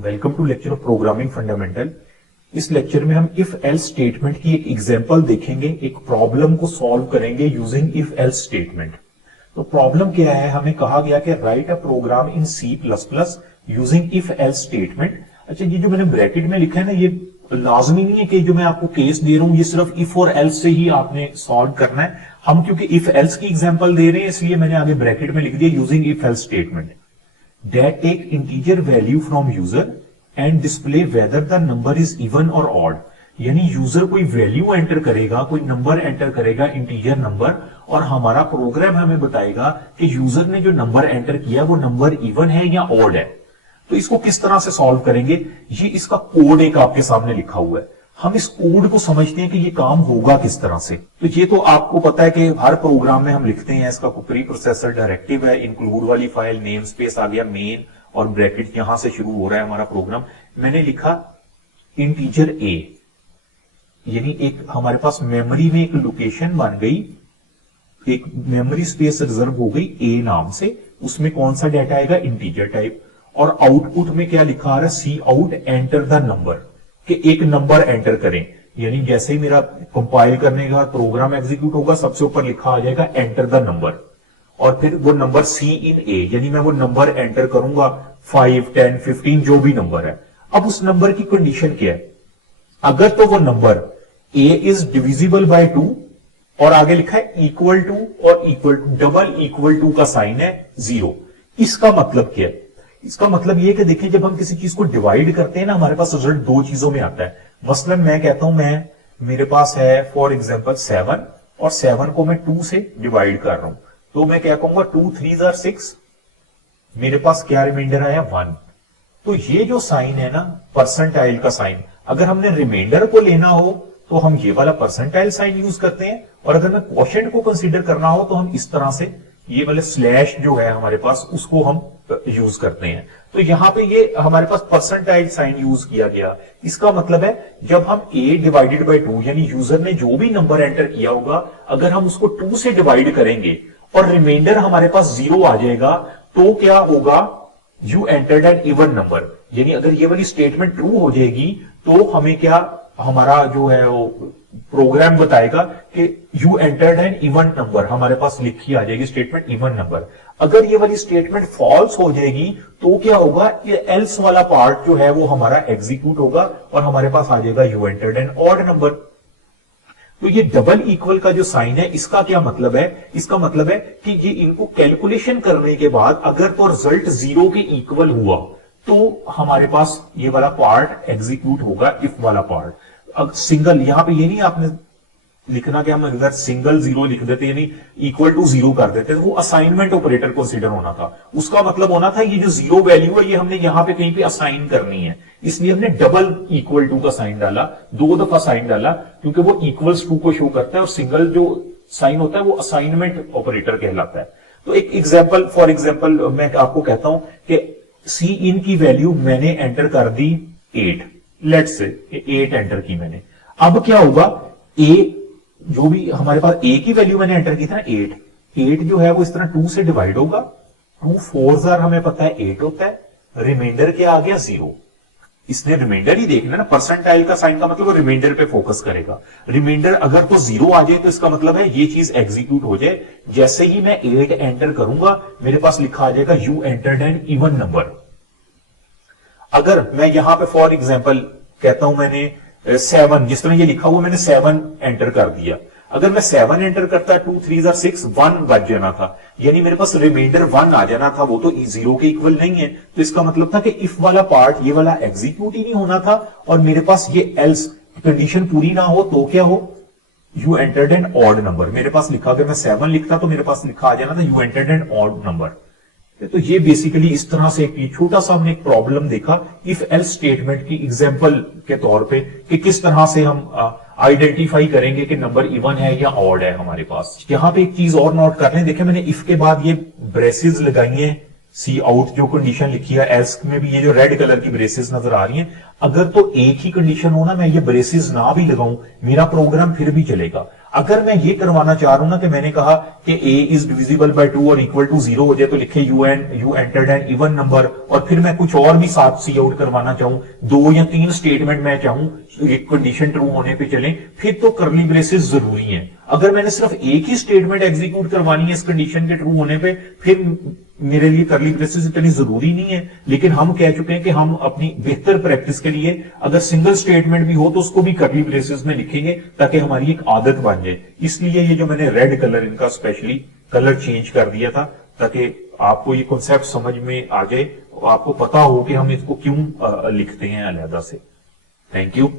Welcome to lecture of programming fundamental. इस lecture में हम इफ एल्स स्टेटमेंट की एक एग्जांपल देखेंगे, एक प्रॉब्लम को सॉल्व करेंगे यूजिंग इफ एल्स स्टेटमेंट। तो प्रॉब्लम क्या है, हमें कहा गया कि write a program in C++ using if else statement. अच्छा, ये जो मैंने ब्रैकेट में लिखा है ना, ये लाजमी नहीं है कि जो मैं आपको केस दे रहा हूं ये सिर्फ इफ और एल्स से ही आपने सॉल्व करना है। हम क्योंकि इफ एल्स की एग्जांपल दे रहे हैं इसलिए मैंने आगे ब्रैकेट में लिख दिया using if else statement that take integer value from user and display whether the number is even or odd। यानी यूजर कोई वैल्यू एंटर करेगा, कोई नंबर एंटर करेगा, इंटीजर नंबर, और हमारा प्रोग्राम हमें बताएगा कि यूजर ने जो नंबर एंटर किया वो नंबर इवन है या ऑड है। तो इसको किस तरह से सॉल्व करेंगे, ये इसका कोड एक आपके सामने लिखा हुआ है। हम इस कोड को समझते हैं कि ये काम होगा किस तरह से। तो ये तो आपको पता है कि हर प्रोग्राम में हम लिखते हैं, इसका प्री प्रोसेसर डायरेक्टिव है, इंक्लूड वाली फाइल, नेम स्पेस आ गया, मेन और ब्रैकेट, यहां से शुरू हो रहा है हमारा प्रोग्राम। मैंने लिखा इंटीजर ए, यानी एक हमारे पास मेमोरी में एक लोकेशन बन गई, एक मेमोरी स्पेस रिजर्व हो गई ए नाम से, उसमें कौन सा डाटा आएगा, इंटीजर टाइप। और आउटपुट में क्या लिखा आ रहा है, सी आउट एंटर द नंबर, कि एक नंबर एंटर करें। यानी जैसे ही मेरा कंपाइल करने का प्रोग्राम एग्जीक्यूट होगा, सबसे ऊपर लिखा आ जाएगा एंटर द नंबर, और फिर वो नंबर सी इन ए, यानी मैं वो नंबर एंटर करूंगा 5, 10, 15 जो भी नंबर है। अब उस नंबर की कंडीशन क्या है, अगर तो वो number a is divisible by 2 और आगे लिखा है इक्वल टू और equal to, double equal to का साइन है 0। इसका मतलब क्या है, इसका मतलब यह कि देखिए जब हम किसी चीज को डिवाइड करते हैं ना, हमारे पास रिजल्ट दो चीजों में आता है। मसलन मैं कहता हूं मेरे पास है फॉर एग्जांपल 7 और 7 को मैं 2 से डिवाइड कर रहा हूं, तो मैं क्या कहूंगा 2 3 6, मेरे पास क्या रिमाइंडर आया 1। तो ये जो साइन है ना, परसेंटाइल का साइन, अगर हमने रिमाइंडर को लेना हो तो हम ये वाला परसेंटाइल साइन यूज करते हैं, और अगर मैं क्वोशिएंट को कंसीडर करना हो तो हम इस तरह से ये वाले स्लैश जो है हमारे पास उसको हम यूज करते हैं। तो यहां पे ये हमारे पास परसेंटाइल साइन यूज किया गया। इसका मतलब है जब हम a डिवाइडेड बाय 2, यानी यूजर ने जो भी नंबर एंटर किया होगा, अगर हम उसको 2 से डिवाइड करेंगे और रिमाइंडर हमारे पास 0 आ जाएगा, तो क्या होगा, you entered an even number. यानी अगर ये वाली स्टेटमेंट ट्रू हो जाएगी तो हमें क्या, हमारा जो है वो प्रोग्राम बताएगा कि you entered an even number, हमारे पास लिखी आ जाएगी स्टेटमेंट इवन नंबर। अगर ये वाली स्टेटमेंट फॉल्स हो जाएगी तो क्या होगा, ये एल्स वाला पार्ट जो है वो हमारा एग्जीक्यूट होगा और हमारे पास आ जाएगा you entered an odd number. तो ये डबल इक्वल का जो साइन है, इसका क्या मतलब है, इसका मतलब है कि ये इनको कैलकुलेशन करने के बाद अगर तो रिजल्ट 0 के इक्वल हुआ तो हमारे पास ये वाला पार्ट एग्जीक्यूट होगा, इफ वाला पार्ट। अब सिंगल, यहां पे ये नहीं आपने लिखना कि हम अगर सिंगल 0 लिख देते यानी इक्वल टू 0 कर देते, तो वो असाइनमेंट ऑपरेटर कंसीडर होना था। उसका मतलब होना था ये जो 0 वैल्यू है ये हमने यहां पे कहीं पे असाइन करनी है, इसलिए हमने डबल इक्वल टू का साइन डाला, 2 दफा साइन डाला, क्योंकि वो इक्वल्स टू को शो करता है और सिंगल जो साइन होता है वो असाइनमेंट ऑपरेटर कहलाता है। तो एक एग्जाम्पल, फॉर एग्जाम्पल मैं आपको कहता हूं कि सी इन की वैल्यू मैंने एंटर कर दी 8, लेट्स से 8 एंटर की मैंने। अब क्या होगा, ए जो भी हमारे पास ए की वैल्यू मैंने एंटर की थी ना 8 जो है वो इस तरह 2 से डिवाइड होगा, 2 4 हमें पता है 8 होता है, रिमाइंडर क्या आ गया 0। इसने रिमाइंडर ही देखना ना, परसेंटाइल का साइन का मतलब वो रिमाइंडर पे फोकस करेगा। रिमाइंडर अगर तो 0 आ जाए तो इसका मतलब है ये चीज एग्जीक्यूट हो जाए। जैसे ही मैं 8 एंटर करूंगा मेरे पास लिखा आ जाएगा you entered an even number. अगर मैं यहां पे फॉर एग्जांपल कहता हूं मैंने 7, जिस तरह ये लिखा हुआ मैंने 7 एंटर कर दिया, अगर मैं 7 एंटर करता 2 3 6 1 बच जाना था, यानी मेरे पास रिमाइंडर 1 आ जाना था, वो तो 0 के इक्वल नहीं है। तो इसका मतलब था कि इफ वाला पार्ट ये वाला एग्जीक्यूट ही नहीं होना था और मेरे पास ये एल्स कंडीशन पूरी ना हो तो क्या हो, you entered an odd number. मेरे पास लिखा, अगर मैं 7 लिखता तो मेरे पास लिखा आ जाना था you entered an odd number. तो ये बेसिकली इस तरह से एक छोटा सा हमने एक प्रॉब्लम देखा इफ एल्स स्टेटमेंट की एग्जांपल के तौर पे कि किस तरह से हम आइडेंटिफाई करेंगे कि नंबर इवन है या ऑड है हमारे पास। यहां पे एक चीज और नोट कर लें, देखिए मैंने इफ के बाद ये ब्रेसेस लगाई हैं, सी आउट जो कंडीशन लिखी है, एल्स में भी ये जो रेड कलर की ब्रेसेस नजर आ रही हैं। अगर तो एक ही कंडीशन हो ना, मैं ये ब्रेसेस ना भी लगाऊं मेरा प्रोग्राम फिर भी चलेगा। अगर मैं ये करवाना चाह रहा हूं ना कि मैंने कहा कि a इज डिविजिबल बाय 2 और इक्वल टू 0 हो जाए, तो लिखे you entered an even number, और फिर मैं कुछ और भी साथ सी आउट करवाना चाहूं, 2 या 3 स्टेटमेंट मैं चाहूं एक कंडीशन ट्रू होने पे चले, फिर तो कर्ली ब्रेसेस जरूरी है। अगर मैंने सिर्फ एक ही स्टेटमेंट एग्जीक्यूट करवानी है इस कंडीशन के ट्रू होने पे, फिर मेरे लिए कर्ली ब्रेसेस इतनी जरूरी नहीं है। लेकिन हम कह चुके हैं कि हम अपनी बेहतर प्रैक्टिस के लिए अगर सिंगल स्टेटमेंट भी हो तो उसको भी कर्ली ब्रेसेस में लिखेंगे, ताकि हमारी एक आदत बन जाए। इसलिए ये जो मैंने रेड कलर इनका स्पेशली कलर चेंज कर दिया था, ताकि आपको ये कॉन्सेप्ट समझ में आ जाए, आपको पता हो कि हम इसको क्यों लिखते हैं अलग से। Thank you.